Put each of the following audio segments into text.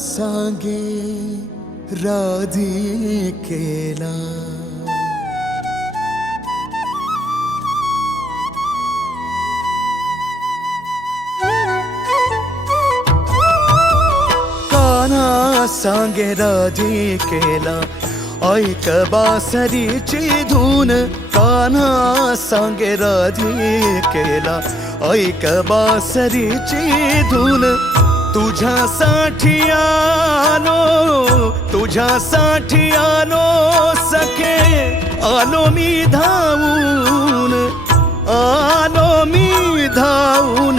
सांगे राधिकेला काना सांगे राधिकेला ऐक बासरीची धून। काना सांगे राधिकेला ऐक बासरीची धून। तुझ्यासाठी आलो तुझ्यासाठी आलो सखे. आलो मी धावून आलो मी धावून.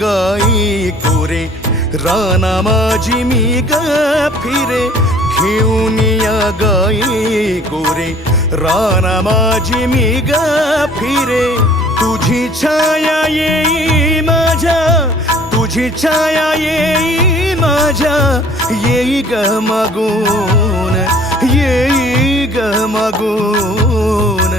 गाई कोरे राना माझी मी ग फिरे घेऊन या गाई कोरे राना माझी मी ग फिरे. तुझी छाया येई माझ्या तुझी छाया येई माझ्या येई ग मागून येई ग मागून.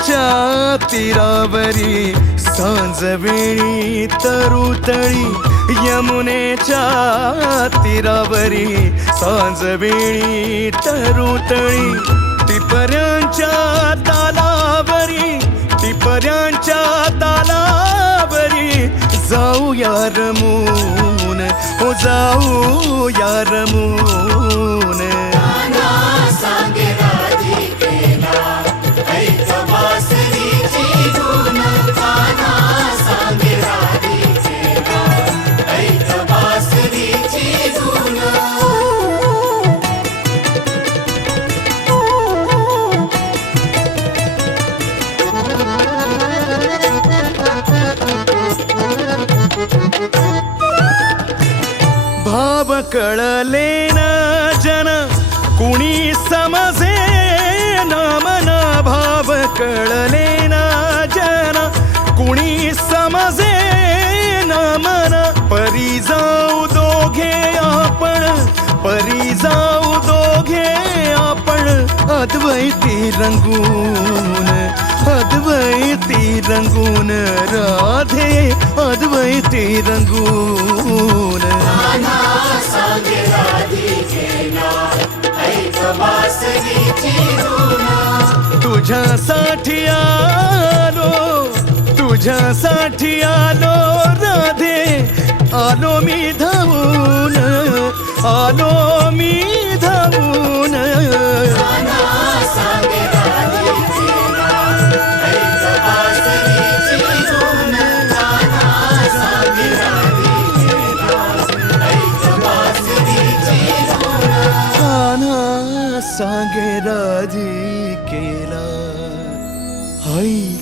यमुनेच्या तीरावरी सांजवेळी तरुतळी यमुनेच्या तीरावरी सांजवेळी तरुतळी टिपऱ्यांच्या तालावरी टिपऱ्यांच्या तालावरी. जाऊ यार मून हो जाऊ यार मून. कळले ना जन कुणी समजे नामना भाव कळले ना जन कुणी समजे ना मना परी जाऊ दोघे आपण परी जाऊ दोघे आपण अद्वैती रंगून अद्वैती रंगून राधे अद्वैती रंगून. तुझ्यासाठी आलो तुझ्यासाठी आलो राधे. आलो मी धावून आलो मी धावून. सांगे राजी केलं. हई